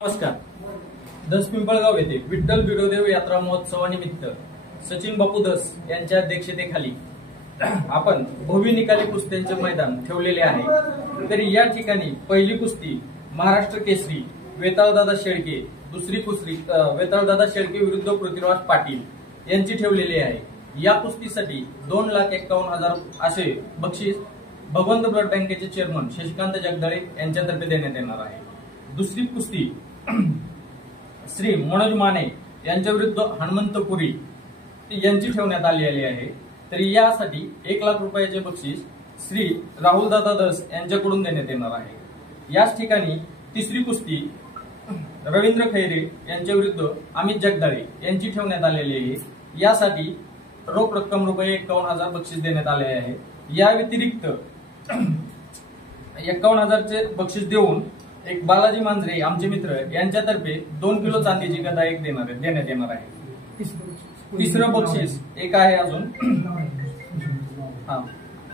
नमस्कार. धस पिंपळगाव येथे विठ्ठल बिरोदेव यात्रा महोत्सवानिमित्त सचिन बापू धस यांच्या अध्यक्षतेखाली आपण भव्य निकाली कुस्त्यांचे मैदान ठेवलेले आहे. तरी या ठिकाणी पहिली कुस्ती महाराष्ट्र केसरी वेताळदादा शेळके, दुसरी कुस्ती वेताळदादा शेळके विरुद्ध पृथ्वीराज पाटील यांची ठेवलेली आहे. या कुस्तीसाठी 2,51,000 असे बक्षीस भगवंत ब्लड बँकेचे चेअरमन शशिकांत जगदाळे यांच्यातर्फे देण्यात येणार आहे. दुसरी कुस्ती श्री मनोज माने यांच्या विरुद्ध हनुमंत पुरी यांची ठेवण्यात आलेली आहे. तरी यासाठी 1,00,000 रुपयाचे बक्षीस श्री राहुल दादा धस यांच्याकडून देण्यात येणार आहे. याच ठिकाणी तिसरी कुस्ती रवींद्र खैरे यांच्या विरुद्ध अमित जगदाळे यांची ठेवण्यात आलेली आहे. यासाठी रोख रक्कम रुपये 51,000 बक्षीस देण्यात आले आहे. या व्यतिरिक्त 51,000चे बक्षीस देऊन एक बालाजी मांजरे आमचे मित्र यांच्यातर्फे 2 किलो चांदीची गदा एक देण्यात येणार आहे. तिसरं बक्षीस एक आहे अजून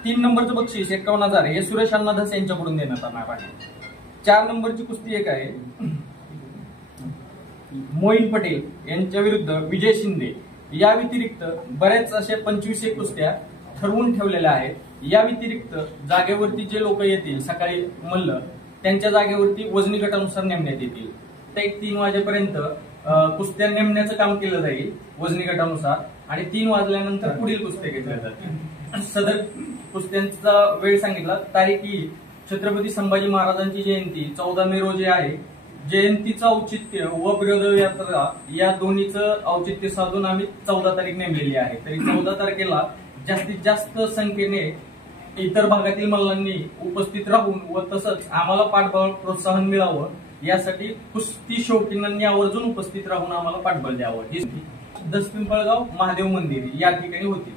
3 नंबरचं बक्षीस 51,000 हे सुरेश अण्णा धस यांच्याकडून देण्यात येणार आहे. 4 नंबरची कुस्ती एक आहे मोईन पटेल यांच्या विरुद्ध विजय शिंदे. या व्यतिरिक्त बऱ्याच अशा 25 कुस्त्या ठरवून ठेवलेल्या आहेत. या व्यतिरिक्त जागेवरती जे लोक येतील सकाळी मल्ल त्यांच्या जागेवरती वजनी गटानुसार नेमण्यात येतील. ते 3 वाजेपर्यंत कुस्त्या नेमण्याचं काम केलं जाईल वजनी गटानुसार आणि 3 वाजल्यानंतर पुढील कुस्त्या घेतल्या जातील. सदर कुस्त्यांचा वेळ सांगितला. तारीख ही छत्रपती संभाजी महाराजांची जयंती 14 मे रोजी आहे. जयंतीचं औचित्य व बिरोदेव यात्रा या दोन्हीचं औचित्य साधून आम्ही 14 तारीख नेमलेली आहे. तरी 14 तारखेला जास्तीत जास्त संख्येने इतर भागातील मल्लांनी उपस्थित राहून व तसंच आम्हाला पाठबळ प्रोत्साहन मिळावं यासाठी कुस्ती शौकीनांनी आवर्जून उपस्थित राहून आम्हाला पाठबळ द्यावं. ही धस पिंपळगाव महादेव मंदिर या ठिकाणी होती.